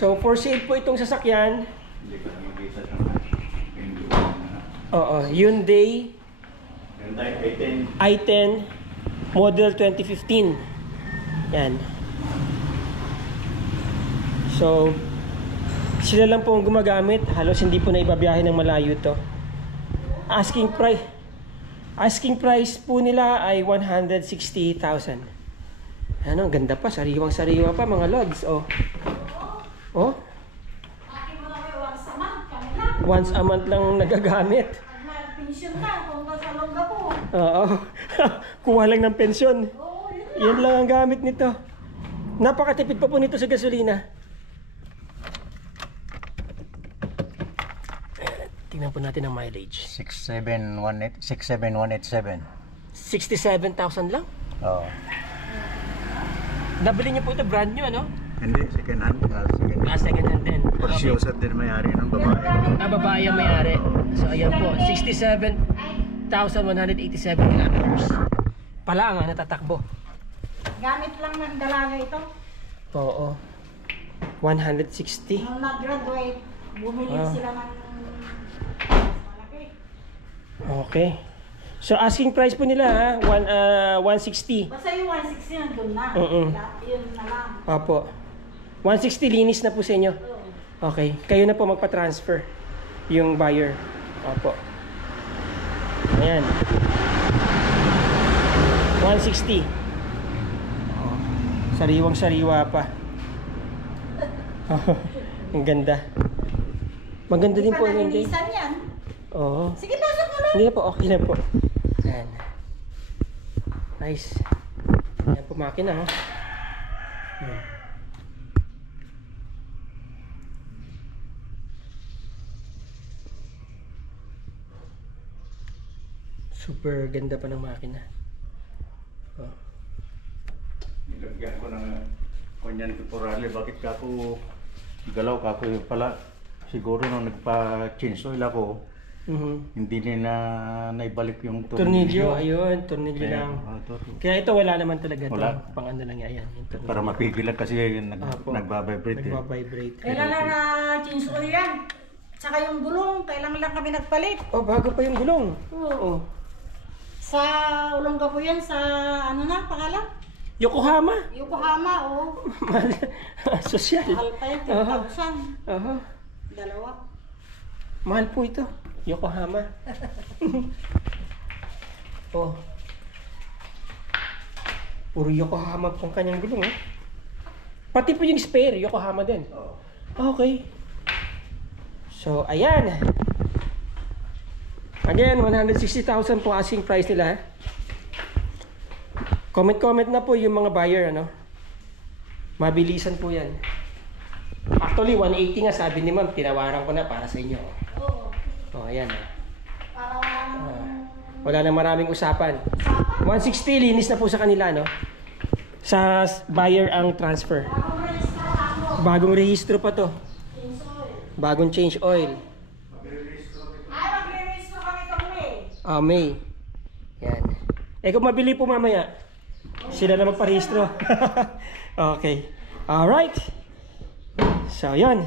So for sale po itong sasakyan. Hindi ko na makita siya. Oo, Hyundai i10 model 2015. Yan. So sila lang po ang gumagamit. Halos hindi po na ibabiyahe ng malayo to. Asking price po nila ay 160,000. Ano, ganda pa, sariwang-sariwa pa mga lods. Oh. Oh. Once a month lang nagagamit. Pensyon na kung sa longga po. Oo. Kuha lang ng pensyon. Yan lang ang gamit nito. Napakatipid pa po nito sa gasolina. Tingnan po natin ang mileage. 67187. 67,000 lang. Oo. Nabili niyo po ito brand new, ano? Hindi, second hand. Second hand din. Porsche din may-ari ng babae. Babae ang may-ari. So ayan po, 67,187 kilometers. Pala nga natatakbo. Gamit lang ng dalaga ito. Oo. 160. Nung nag-graduate, bumili sila ng malaki. Okay. So asking price po nila ha, 160. Basta yung 160 nandun na. Yun na lang. Opo. 160 linis na po sa inyo. Okay. Kayo na po magpa-transfer yung buyer. Opo. Ayan. 160. Oh, sariwang-sariwa pa. Ang ganda. Maganda din po yung day. Yan. Oo. Sige, pasok mo lang. Hindi na po, okay na po. Ayan. Nice. Ayan po makina, ha? Ayan. Super ganda pa ng makina. Oh. Nilagyan ko ng kanyan temporary. Bakit ka ako galaw ka ako yung pala? Siguro nung nagpa-change oil ako, hindi nila naibalik yung tornilyo. Ayun, tornilyo lang. Kaya ito wala naman talaga. Wala. Pang ano lang yan. Para mapigilan kasi nagbabibrate. Nagbabibrate. Kailan na change oil yan? Tsaka yung gulong, kailan lang kami nagpalit. Oh, bago pa yung gulong. Oo. Sa Olonga po yan, sa ano na, pangalan? Yokohama. Yokohama, oh. Sosyal. Mahal pa yan, 10,000. Aha. Dalawa. Mahal po ito. Yokohama. Oh. Puro Yokohama po ang kanyang gulong, eh. Pati po yung spare, Yokohama din. Okay. So, ayan. Again, 160,000 po asking price nila. Comment na po yung mga buyer, ano. Mabilisan po yan. Actually, 180 nga sabi ni ma'am, tinawaran ko na para sa inyo. Oo. Oh, ayan. Para Wala na maraming usapan. 160, linis na po sa kanila, no? Sa buyer ang transfer. Bagong rehistro pa to. Bagong change oil. Ay, mag-release na kami itong May. May. Yan. Kung mabili po mamaya, sila na magparehistro. Okay. Alright. So, yan.